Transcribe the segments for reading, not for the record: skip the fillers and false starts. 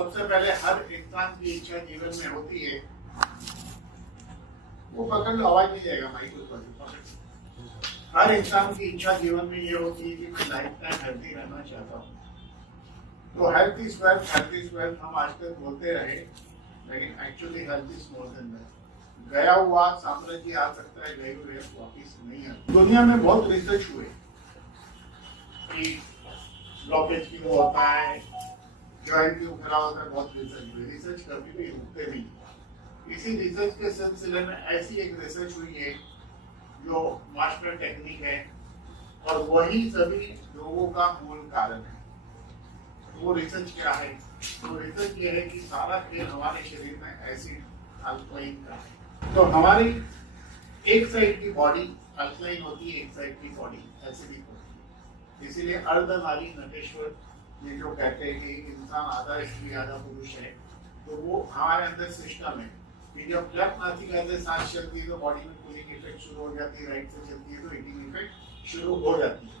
सबसे पहले हर इंसान की इच्छा जीवन में होती है, वो पकड़ लो, आवाज नहीं जाएगा माइक ऊपर। हर इंसान की इच्छा जीवन में ये होती है कि मैं लाइफ टाइम हेल्थी रहना चाहता हूँ। तो हेल्थ इज वेल्थ हम आज तक बोलते रहे, लेकिन actually health is more than that. गया हुआ साम्राज्य आ सकता है, गए हुए वापिस नहीं आता। दुनिया में बहुत रिसर्च हुए कि ब्लॉकेज क्यों होता है, जॉइंट क्यों खराब होता है, बहुत रिसर्च हुई। रिसर्च कभी भी रुकते नहीं। इसी रिसर्च के सिलसिले में ऐसी एक रिसर्च हुई है जो मास्टर टेक्निक है, और वही सभी लोगों का मूल कारण है। वो रिसर्च क्या है? तो रिसर्च ये है कि सारा खेल हमारे शरीर में एसिड अल्कलाइन का है। तो हमारी एक साइड की बॉडी अल्कलाइन होती है, एक साइड की बॉडी एसिडिक होती है। इसीलिए अर्धनारी नटेश्वर ये जो कहते हैं कि इंसान आधा स्त्री आधा पुरुष है, तो वो हमारे अंदर सिस्टम है कि जब लेफ्ट नासिका से सांस चलती है तो बॉडी में कूलिंग इफेक्ट शुरू हो जाती है, राइट से चलती है तो हीटिंग इफेक्ट शुरू हो जाती है।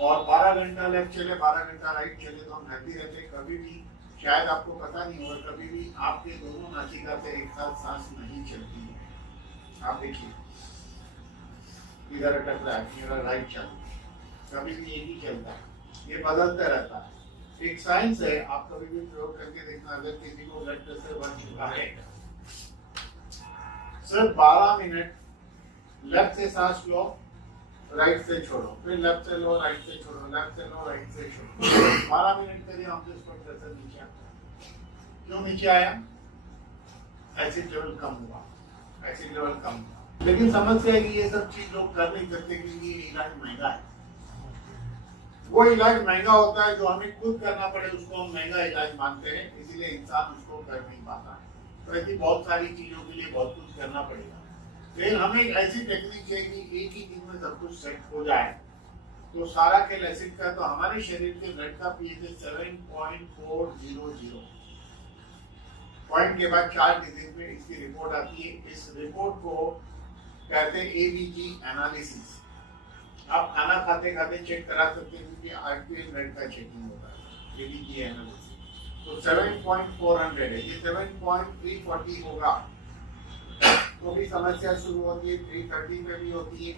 और 12 घंटा लेफ्ट चले 12 घंटा राइट चले तो हम हेल्थी रहते। कभी भी शायद आपको पता नहीं होगा, कभी भी आपके दोनों नासिका से एक साथ सांस नहीं चलती है। आप देखिए, इधर अटक रहा है, मेरा राइट चालू, कभी भी एक ही चलता है, ये बदलता रहता है। एक साइंस है, आप कभी भी प्रयोग करके देखना। अगर किसी को ब्लड प्रेशर बढ़ चुका है, सिर्फ 12 मिनट लेफ्ट से सांस लो, राइट से छोड़ो, फिर लेफ्ट से लो, राइट से छोड़ो, लेफ्ट से लो, राइट से छोड़ो। 12 मिनट के लिए हमसे ब्लड प्रेशर नीचे आता है। क्यों नीचे आया? एसिड लेवल कम हुआ, एसिड लेवल कम हुआ। लेकिन समस्या है कि ये सब चीज लोग कर नहीं सकते क्योंकि ये इलाज महंगा है। वो इलाज महंगा होता है जो हमें खुद करना पड़े, उसको हम महंगा इलाज मानते हैं, इसीलिए इंसान उसको कर नहीं पाता है। तो ऐसी बहुत सारी चीजों के लिए बहुत कुछ करना पड़ेगा। लेकिन हमें एक ऐसी टेक्निक चाहिए कि एक ही दिन में सब कुछ सेट हो जाए। तो सारा खेल एसिड का। तो हमारे शरीर के ब्लड का पीएच है 7.400 पॉइंट के बाद 4 डिजिट में इसकी रिपोर्ट आती है। इस रिपोर्ट को कहते हैं एबीजी एनालिसिस। आप खाना खाते खाते चेक करा सकते हैं क्योंकि आरटीएल ब्लड का चेकिंग होता है, एबीजी एनालिसिस। तो 7.400 है, ये 7.340 होगा तो भी समस्या शुरू होती है, 330 पे भी होती है,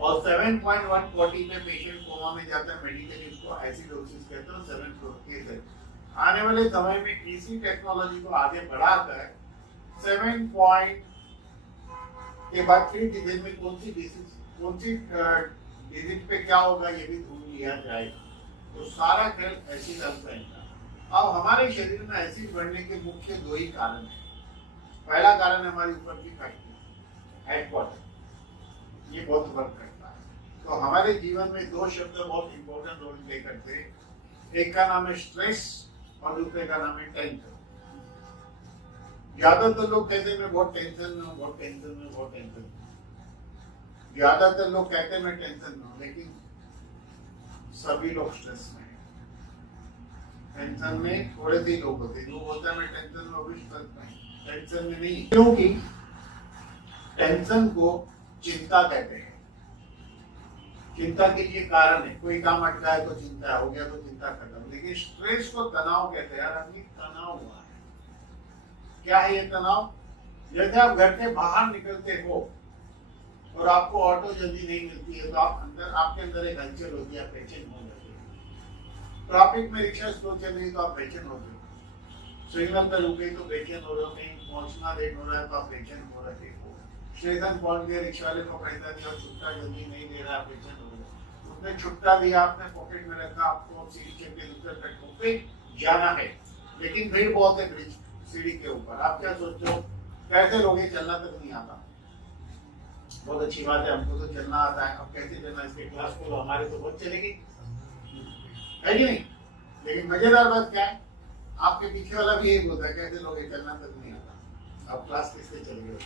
और 7.140 पे पेशेंट कोमा में जाता है। मेडिकली उसको एसिडोसिस कहते हैं। 7 आने वाले समय में इसी टेक्नोलॉजी को आगे बढ़ाकर 7 के बाद 3 डिजिट में कौन सी डिजिट पे क्या होगा ये भी ढूंढ लिया जाएगा। तो सारा खेल एसिड अल्कलाइन का। अब हमारे शरीर में एसिड बढ़ने के मुख्य 2 ही कारण हैं। पहला कारण है हमारी ऊपर की फैक्ट्री, हेडक्वार्टर, ये बहुत वर्क करता है। तो हमारे जीवन में 2 शब्द बहुत इंपॉर्टेंट रोल प्ले करते हैं। एक का नाम है स्ट्रेस और दूसरे का नाम है टेंशन। ज्यादातर लोग कहते हैं मैं बहुत टेंशन में हूँ, बहुत टेंशन में, बहुत टेंशन में। ज्यादातर लोग कहते हैं मैं टेंशन में हूँ, लेकिन सभी लोग स्ट्रेस में हैं। टेंशन में थोड़े से लोग होते हैं जो बोलता है मैं टेंशन में हूँ, स्ट्रेस में। टेंशन में नहीं, क्योंकि टेंशन को चिंता कहते हैं। चिंता के लिए कारण है, कोई काम अटका है तो चिंता हो गया तो चिंता खत्म। लेकिन स्ट्रेस को तनाव कहते हैं। यार आदमी तनाव हुआ है। क्या है ये तनाव? जैसे आप घर के बाहर निकलते हो और आपको ऑटो जल्दी नहीं मिलती है तो आपके अंदर एक हलचल होती है, आप बेचैन हो जाते हो। ट्रैफिक में रिक्शा स्लो चल रही है तो आप बेचैन हो रहे हो। सिग्नल पर रुके तो बेचैन हो रहे हो, कहीं पहुंचना लेट हो रहा है तो आप बेचैन हो रहे हो। स्टेशन पहुंच गए, रिक्शा वाले को पैसा दिया और छुट्टा जल्दी नहीं दे रहा, बेचैन हो रहे हो। उसने छुट्टा दिया, आपने पॉकेट में रखा, आपको सीढ़ी चढ़ के दूसरे प्लेटफॉर्म पे जाना है, लेकिन भीड़ बहुत है ब्रिज सीढ़ी के ऊपर। आप क्या सोचते हो कैसे लोग, चलना तक नहीं आता। बहुत अच्छी बात है, हमको तो चलना आता है। अब कैसे चलना, इसके क्लास खोलो, हमारे तो बहुत चलेगी, है कि नहीं? लेकिन मजेदार बात क्या है, आपके पीछे वाला भी यही बोलता है कैसे लोग चलना तक नहीं आता, अब क्लास किससे चल गए।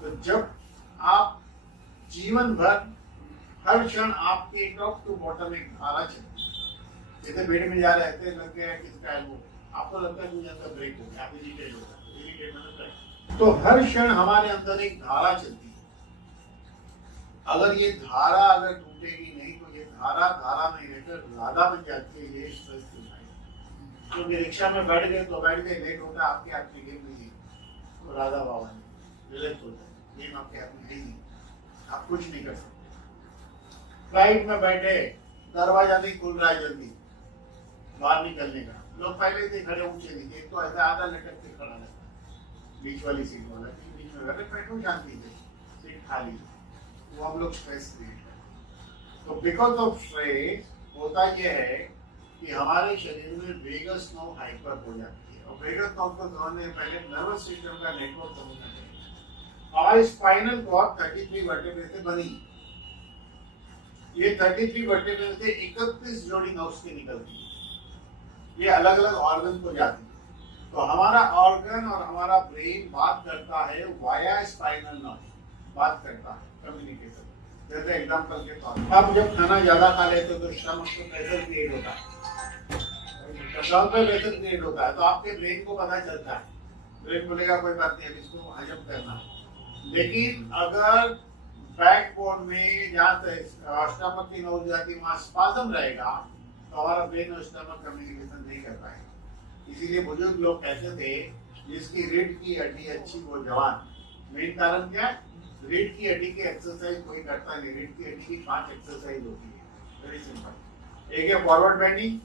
तो जब आप जीवन भर हर क्षण आपके टॉप टू बॉटम एक धारा चलती है। जैसे बेड में जा रहे थे, लग गया किसका एल्बो, आपको लगता है मुझे अंदर ब्रेक हो गया, आप इरिटेट हो गए, इरिटेट मतलब। तो हर क्षण हमारे अंदर एक धारा चलती है। अगर ये धारा अगर टूटेगी नहीं तो ये धारा नहीं रहकर राधा बन जाती है। ये स्ट्रेस क्योंकि रिक्शा में बैठ गए तो बैठ गए, लेट होता आपके हाथ में गेम नहीं है, तो राधा बाबा ने रिलैक्स होता है, गेम आपके हाथ में है नहीं, आप कुछ नहीं कर सकते। फ्लाइट में बैठे, दरवाजा नहीं खुल रहा है जल्दी बाहर निकलने का, लोग पहले से खड़े ऊंचे नीचे, एक तो ऐसा आधा लटक के खड़ा रहता है बीच वाली सीट वाला, बीच में बैठे बैठो शांति से, सीट खाली, वो हम लोग स्ट्रेस क्रिएट करते। तो बिकॉज ऑफ स्ट्रेस होता यह है कि हमारे शरीर में वेगस नर्व हाइपर हो जाती है, और वेगस नर्व को समझने से पहले नर्वस सिस्टम का नेटवर्क समझना चाहिए। हमारी स्पाइनल कॉर्ड 33 वर्टेब्रे से बनी, ये 33 वर्टेब्रे से 31 जोड़ी नर्व्स की निकलती है, ये अलग अलग ऑर्गन को जाती है। तो हमारा ऑर्गन और हमारा ब्रेन बात करता है वाया स्पाइनल नर्व, बात करता है कम्युनिकेशन। जैसे एग्जांपल के तौर पर आप जब खाना ज्यादा खा लेते हो तो स्टमक में प्रेशर क्रिएट होता है, स्टमक में प्रेशर क्रिएट होता है, तो आपके ब्रेन को पता चलता है, ब्रेन बोलेगा कोई बात नहीं अब इसको हजम करना है। लेकिन अगर बैकबोन में जहाँ स्टमक की नोज जाती है वहाँ स्पाज्म रहेगा तो हमारा ब्रेन और स्टमक कम्युनिकेशन नहीं कर पाएगा। इसीलिए बुजुर्ग लोग कहते थे जिसकी रीढ़ की हड्डी अच्छी वो जवान। मेन कारण क्या है? रीढ़ की हड्डी की एक्सरसाइज कोई करता नहीं। रीढ़ की हड्डी की 5 एक्सरसाइज होती है, वेरी सिंपल। एक है forward bending,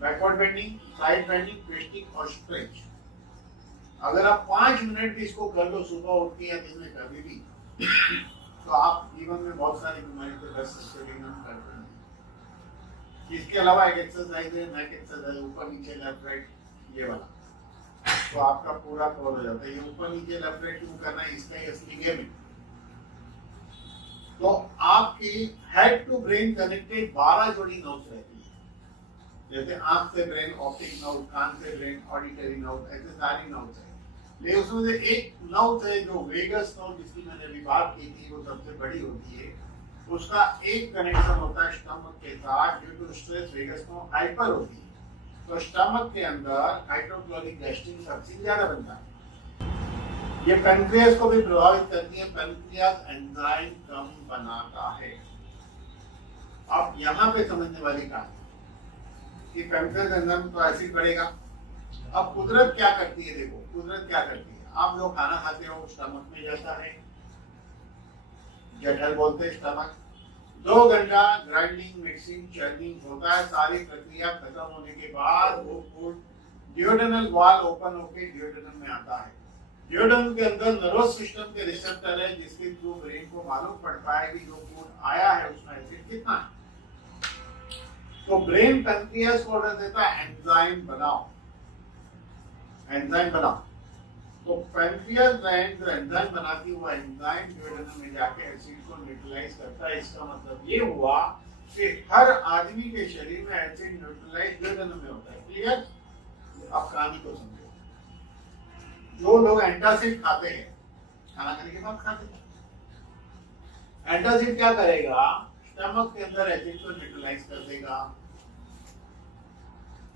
backward bending, side bending, twisting और स्ट्रेच। अगर आप 5 मिनट भी इसको कर लो सुबह उठ के या दिन में कभी भी, तो आप जीवन में बहुत सारी बीमारी से बच सकते हैं। इसके अलावा एक एक्सरसाइज है नेक एक्सरसाइज, ऊपर नीचे लेफ्ट राइट ये वाला, तो आपका पूरा कवर हो जाता है। ये ऊपर नीचे लेफ्ट राइट क्यों करना है, इसका ही असली गेम है। तो आपकी हेड टू ब्रेन कनेक्टेड 12 जोड़ी नर्व्स रहती है, जैसे आंख से ब्रेन ऑप्टिक नर्व, कान से ब्रेन ऑडिटरी नर्व, ऐसे सारी नर्व्स है। लेकिन उसमें से एक नर्व है जो वेगस नर्व, जिसकी मैंने अभी बात की थी, वो सबसे बड़ी होती है। उसका एक कनेक्शन होता है स्टमक के साथ, due to stress vagus nerve hyper होती है, तो स्टमक के अंदर हाइड्रोक्लोरिक गैस्ट्रिक सबसे ज्यादा बनता है। ये पैंक्रियास को भी प्रभावित करती है, पैंक्रियास एंजाइम कम बनाता है। अब यहाँ पे समझने वाली बात कि पैंक्रियास एंजाइम तो एसिड बढ़ेगा। अब कुदरत क्या करती है, देखो कुदरत क्या करती है। आप जो खाना खाते हो स्टमक में जाता है, जठर बोलते हैं स्टमक। 2 घंटा ग्राइंडिंग, मिक्सिंग, चर्निंग होता है, सारी प्रक्रिया खत्म होने के बाद वो फूड ड्यूडेनल वॉल ओपन होकर ड्यूडेनम में आता है। ड्यूडेनम के अंदर नर्वस सिस्टम के रिसेप्टर है, जिसके थ्रू ब्रेन को मालूम पड़ता है कि जो फूड आया है उसमें एसिड कितना है। तो ब्रेन पैंक्रियास को ऑर्डर देता है एंजाइम बनाओ, एंजाइम बनाओ। तो पैंक्रियास ग्लैंड जो एंजाइम बनाती है, वो एंजाइम ड्यूडेनम में जाके एसिड को न्यूट्रलाइज करता है। इसका मतलब ये हुआ कि हर आदमी के शरीर में एसिड न्यूट्रलाइज ड्यूडेनम में होता है। क्लियर? आप कहानी को समझो। जो लोग एंटासिड खाते हैं, खाना खाने के बाद खाते हैं, एंटासिड क्या करेगा, स्टमक के अंदर एसिड को न्यूट्रलाइज कर देगा।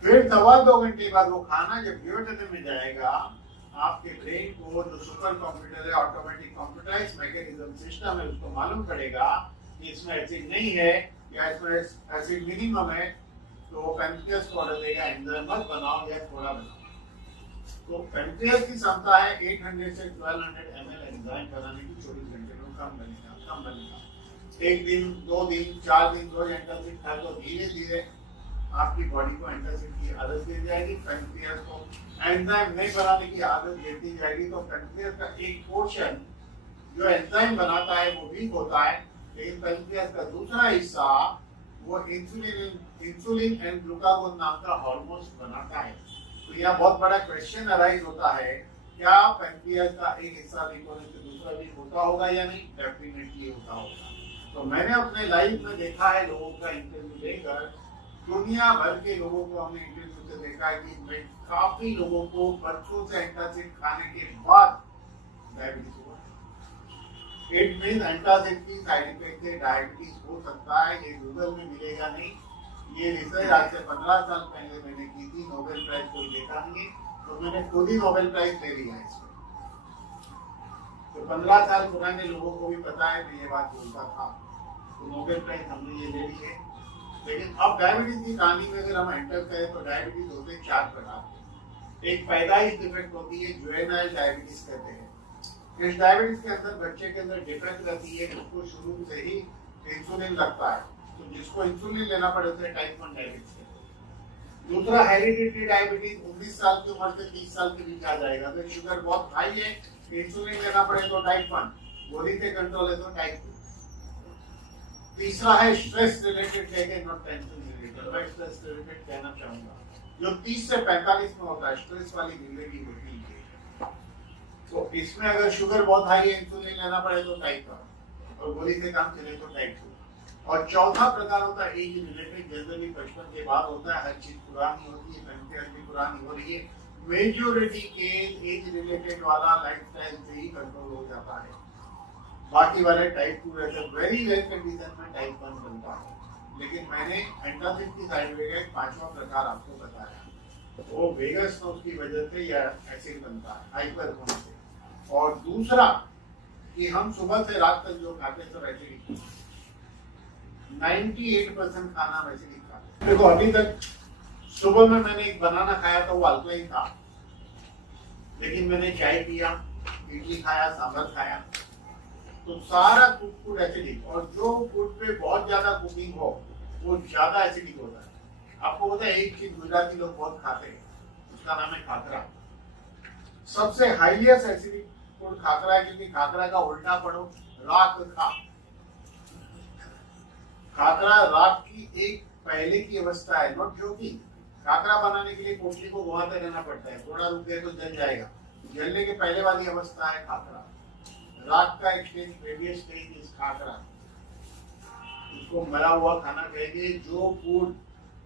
फिर 2.25 घंटे बाद वो खाना जब ड्यूडेनम में जाएगा, आपके ब्रेन को जो सुपर कंप्यूटर है, ऑटोमेटिक कंप्यूटराइज्ड मैकेनिज्म सिस्टम है, उसको मालूम पड़ेगा कि इसमें एसिड नहीं है या इसमें एसिड मिनिमम है, तो वो पैंक्रियास को ऑर्डर देगा एंजाइम मत बनाओ या थोड़ा बनाओ। तो पैंक्रियास की क्षमता है 800 से 1200 ml एंजाइम बनाने की 24 घंटे में, कम बनेगा। 1 दिन 2 दिन 4 दिन रोज एंटासिड खाए तो धीरे धीरे आपकी बॉडी को एंटासिड की आदत दे जाएगी, पैंक्रियास को एंजाइम नहीं बनाने की आदत देती जाएगी। तो पैंक्रियास का एक पोर्शन जो एंजाइम बनाता है वो वीक होता है, लेकिन पैंक्रियास का दूसरा हिस्सा वो इंसुलिन एंड ग्लूकागोन नाम का हार्मोन्स बनाता है। तो यहाँ बहुत बड़ा क्वेश्चन अराइज होता है, क्या पैंक्रियास का एक हिस्सा वीक होने से दूसरा वीक होता होगा या नहीं? डेफिनेटली होता होगा। तो मैंने अपने लाइफ में देखा है, लोगों का इंटरव्यू लेकर, दुनिया भर के लोगों को हमने इंटरव्यू से देखा है कि काफी लोगों को बच्चों से एंटासिड खाने के बाद डायबिटीज हुआ। इट मींस एंटासिड की साइड इफेक्ट से डायबिटीज हो सकता है। ये गूगल में मिलेगा नहीं, ये रिसर्च आज से 15 साल पहले मैंने की थी, नोबेल प्राइज कोई देखा नहीं, तो मैंने खुद ही नोबेल प्राइज ले लिया इसमें। तो 15 साल पुराने लोगों को भी पता है मैं ये बात बोलता था, तो नोबेल प्राइज हमने ये ले लिए। लेकिन अब डायबिटीज की कहानी में अगर हम एंटर करें तो डायबिटीज होते हैं 4 प्रकार के। एक पैदाइश डिफेक्ट होती है, जुवेनाइल डायबिटीज कहते हैं। इस डायबिटीज के अंदर बच्चे के अंदर डिफेक्ट रहती है, उसको शुरू से ही इंसुलिन लगता है, तो जिसको इंसुलिन लेना पड़े उसे टाइप 1 डायबिटीज है। दूसरा हेरिडिटरी डायबिटीज, 19 साल की उम्र से 30 साल के बीच आ जाएगा। अगर शुगर बहुत हाई है, इंसुलिन लेना पड़े तो टाइप 1, गोली से कंट्रोल है तो टाइप 2। तीसरा है स्ट्रेस रिलेटेड, कहते नॉट टेंशन रिलेटेड, मैं स्ट्रेस रिलेटेड कहना चाहूंगा, जो 30 से 45 में होता है, स्ट्रेस वाली जिंदगी होती है। तो इसमें अगर शुगर बहुत हाई है, इंसुलिन लेना पड़े तो टाइप 1 और गोली से काम चले तो टाइप 2। और चौथा प्रकार होता है एज रिलेटेड, जनरली 55 के बाद होता है, हर चीज पुरानी होती है, पेंटियम भी पुरानी हो रही है। मेजॉरिटी के एज रिलेटेड वाला लाइफस्टाइल से ही कंट्रोल हो जाता है। बाकी वाले टाइप 2 रहते हैं, वेरी वेल कंडीशन में टाइप 1 बनता है। लेकिन मैंने एंटासिड की साइड में एक 5वां प्रकार आपको बताया, वो वेगस नोज की वजह से या एसिड बनता है, हाइपर होने से। और दूसरा कि हम सुबह से रात तक जो खाते हैं सब एसिडिक, 98% खाना वैसे नहीं खाते। देखो अभी तक सुबह में मैंने एक बनाना खाया था, वो अल्कलाइन था, लेकिन मैंने चाय पिया, इडली खाया, सांभर खाया, तो सारा फूड एसिडिक। और जो फूड पे बहुत ज्यादा कुकिंग हो वो ज्यादा एसिडिक होता है। आपको पता है एक चीज गुजराती लोग बहुत खाते हैं, उसका नाम है खाकरा। सबसे हाईएस्ट एसिडिक फूड खाकरा है, क्योंकि खाकरा का उल्टा पढ़ो राख खा। खाकरा राख की एक पहले की अवस्था है, नॉट जोकिंग। खाकरा बनाने के लिए पोटली को घुमाते रहना पड़ता है, थोड़ा रुक गए तो जल जाएगा, जलने के पहले वाली अवस्था है खाकरा। राख का एक स्टेज, प्रीवियस स्टेज इज खाकरा। इसको मरा हुआ खाना कहेंगे। जो फूड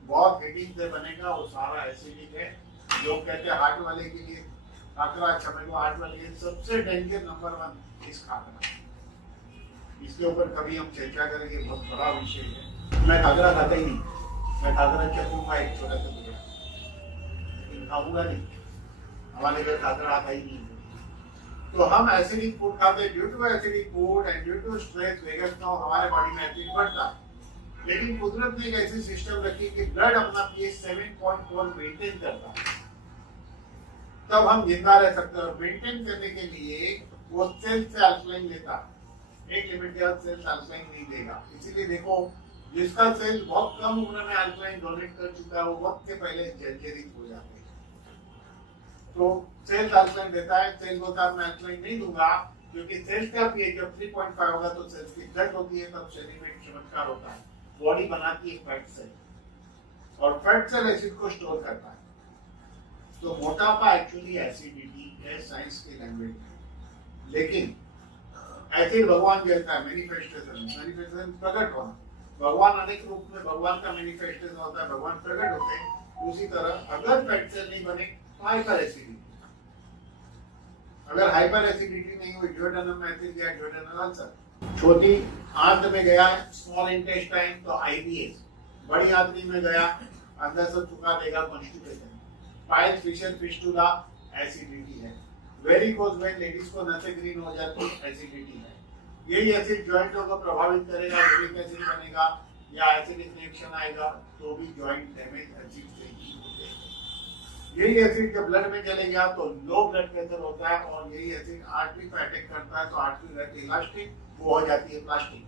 बहुत हीटिंग से बनेगा वो सारा एसिडिक है। लोग कहते हैं हार्ट वाले के लिए खाकरा अच्छा, मेरे को हार्ट वाले के सबसे डेंजर नंबर 1 इस खाकरा। इसके ऊपर कभी हम चर्चा करेंगे, बहुत बड़ा विषय है। मैं खाकरा खाता ही नहीं, मैं खाकरा चखूंगा एक छोटा सा टुकड़ा, लेकिन खाऊंगा नहीं। हमारे घर खाकरा आता ही नहीं। तो हम एसिडिक फूड खाते हैं, due to acidic food and due to stress vagus now हमारे बॉडी में एसिड बढ़ता है। लेकिन कुदरत ने एक ऐसी सिस्टम रखी कि ब्लड अपना पीएच 7.4 मेंटेन करता है, तब हम जिंदा रह सकते हैं। और मेंटेन करने के लिए वो सेल से अल्कलाइन लेता है, एक लिमिट के बाद सेल अल्कलाइन नहीं देगा। इसीलिए देखो जिसका सेल बहुत कम उम्र में अल्कलाइन डोनेट कर चुका है, वो वक्त के पहले जर्जरित हो जाते हैं। तो सेल अल्कलाइन देता है, सेल बोलता है मैं अल्कलाइन नहीं दूंगा, क्योंकि सेल का पीएच जब 3.5 होगा तो सेल्स की डेथ होती है, तब शरीर में एक चमत्कार होता है, बॉडी बनाती है फैट सेल, और फैट सेल एसिड को स्टोर करता है। तो मोटापा एक्चुअली एसिडिटी है साइंस की लैंग्वेज में। लेकिन एसिड भगवान जैसा है, मैनिफेस्टेशन प्रकट होना। भगवान अनेक रूप में, भगवान का मैनिफेस्टेशन होता है, भगवान प्रकट होते हैं। उसी तरह अगर फैट सेल नहीं बने हाइपर एसिडिटी, अगर हाइपर एसिडिटी नहीं हुई, ड्यूडेनम में एसिड गया, ड्यूडेनल अल्सर। छोटी आंत में गया स्मॉल इंटेस्टाइन तो आईबीएस, बड़ी आंतड़ी में गया अंदर से चुका देगा constipation. Piles, fissure, fistula acidity है। वेरिकोज वेन लेडीज को नसें ग्रीन हो जाती है, एसिडिटी है। यही एसिड जॉइंटों को प्रभावित करेगा, यूरिक एसिड बनेगा या एसिडिक रिएक्शन आएगा, तो भी जॉइंट डैमेज एसिड से ही होते हैं। यही एसिड जब ब्लड में चले गया तो लो ब्लड प्रेशर होता है, और यही एसिड आर्टरी पे अटैक करता है तो आर्टरी रहती है इलास्टिक, वो हो जाती है plastic.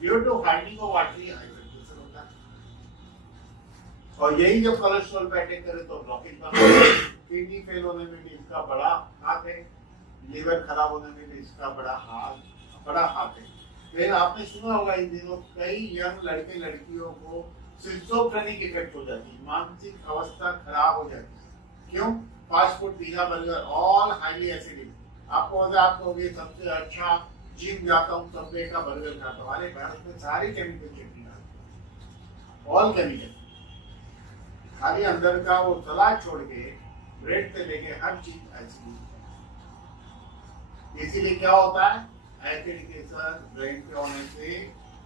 Due to hardening of artery high blood pressure होता है। और यही जब कोलेस्ट्रॉल पे अटैक करे तो ब्लॉकेज बनता है। किडनी फेल होने में भी इसका बड़ा हाथ है, लीवर खराब होने में भी इसका बड़ा हाथ है। फिर आपने सुना होगा इन दिनों कई यंग लड़के लड़कियों को सिस्टोफ्रेनिक इफेक्ट हो जाती है, मानसिक अवस्था खराब हो जाती है। क्यों? Fast food, pizza, burger, all highly acidic. आपको पता है, आपको सबसे अच्छा जिम जाता हूँ सबवे का बर्गर खाता हूँ, अरे भारत में सारी केमिकल चटनी डालते, ऑल केमिकल। खाली अंदर का वो सलाद छोड़ के ब्रेड से लेके हर चीज एसिडिक है। इसीलिए क्या होता है, एसिडिकेशन ब्रेन पे होने से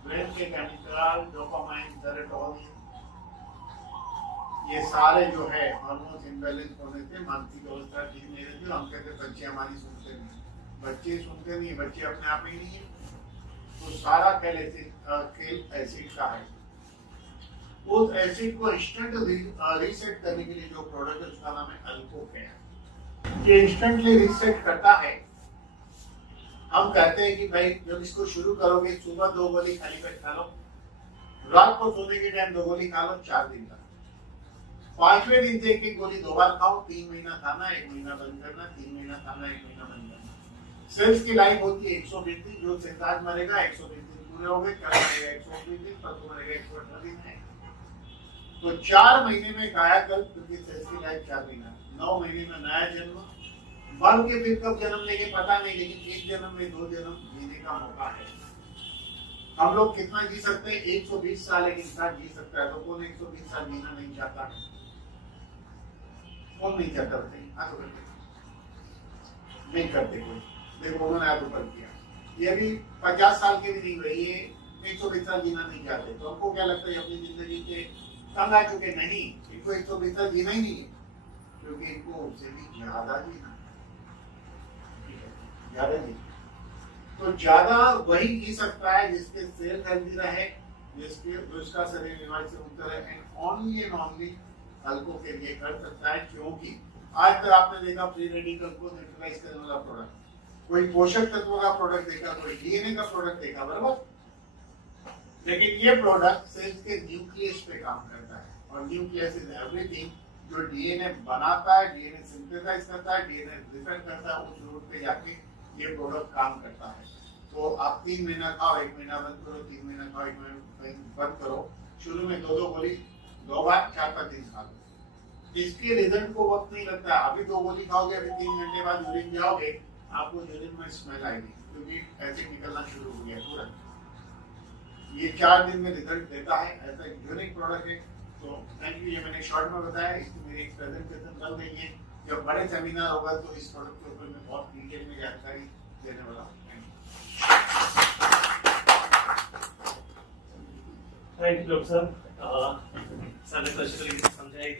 ब्रेन के केमिकल डोपामाइन, सेरोटोनिन, ये सारे जो है हार्मोन्स इम्बैलेंस होने से मानसिक अवस्था ठीक नहीं रहती। हम कहते हैं बच्चे हमारी सुनते नहीं, बच्चे सुनते नहीं, बच्चे अपने आप ही नहीं है। तो सारा खेल एसिड का है। उस एसिड को इंस्टेंट रीसेट करने के लिए जो प्रोडक्ट है उसका नाम है अल्कोकेयर। ये इंस्टेंटली रीसेट करता है। हम कहते हैं कि भाई जब इसको शुरू करोगे सुबह 2 गोली खाली पेट खा लो, रात को सोने के टाइम 2 गोली खा लो 4 दिन तक, 5वें दिन से 1 गोली 2 बार खाओ, 3 महीना खाना, 1 महीना बंद करना, 3 महीना खाना, 1 महीना बंद करना। सेल्स की लाइफ होती है 120 दिन, जो सेल्स आज मरेगा 120 दिन पूरे हो गए, कल मरेगा 120 दिन, परसों मरेगा 118 दिन है। तो 4 महीने में कायाकल्प, क्योंकि सेल्स की लाइफ 4 महीना, 9 महीने में नया जन्म, बढ़ के फिर कब जन्म लेंगे पता नहीं, लेकिन 1 जन्म में 2 जन्म जीने का मौका है। हम लोग कितना जी सकते हैं? 120 साल एक इंसान जी सकता है, तो कौन 120 साल जीना नहीं चाहता? कौन नहीं चाहता? नहीं करते कोई। देखो उन्होंने आप ऊपर किया, ये भी 50 साल के भी नहीं हुए, ये 120 साल जीना नहीं चाहते। तो हमको क्या लगता है अपनी जिंदगी के तंग आ चुके? नहीं, इनको 120 साल जीना ही नहीं है, क्योंकि इनको उससे भी ज्यादा जीना, ज्यादा जीना। तो ज्यादा वही जी सकता है जिसके सेहत हेल्दी रहे, जिसका शरीर बीमारी से मुक्त रहे, एंड ओनली अल्कोकेयर ये कर सकता है। क्योंकि आज तक आपने देखा फ्री रेडिकल को न्यूट्रलाइज करने वाला प्रोडक्ट, कोई पोषक तत्व का प्रोडक्ट देखा, कोई डीएनए का प्रोडक्ट देखा, बराबर। लेकिन ये प्रोडक्ट सेल्स के न्यूक्लियस पे काम करता है, और न्यूक्लियस इज एवरीथिंग। जो डीएनए बनाता है, डीएनए सिंथेसाइज करता है, डीएनए रिपेयर करता है, उस रूट पे जाके ये प्रोडक्ट काम करता है। तो आप 3 महीना खाओ, 1 महीना बंद करो, 3 महीना खाओ, 1 महीना बंद करो। शुरू में 2 गोली 2 बार 4-5 दिन खा लो। इसके रिजल्ट को वक्त नहीं लगता। अभी 2 गोली खाओगे, अभी 3 घंटे बाद यूरिन जाओगे, आपको यूरिन में स्मेल आएगी, क्योंकि एसिड निकलना शुरू हो गया तुरंत। ये 4 दिन में रिजल्ट देता है, ऐसा यूनिक प्रोडक्ट है। तो थैंक यू, ये मैंने शॉर्ट में बताया। इसकी मेरी एक प्रेजेंटेशन चल रही है, जब बड़े सेमिनार होगा तो इस प्रोडक्ट के ऊपर मैं बहुत डिटेल में जानकारी देने वाला हूँ। थैंक यू डॉक्टर साहब, सर ने समझाया।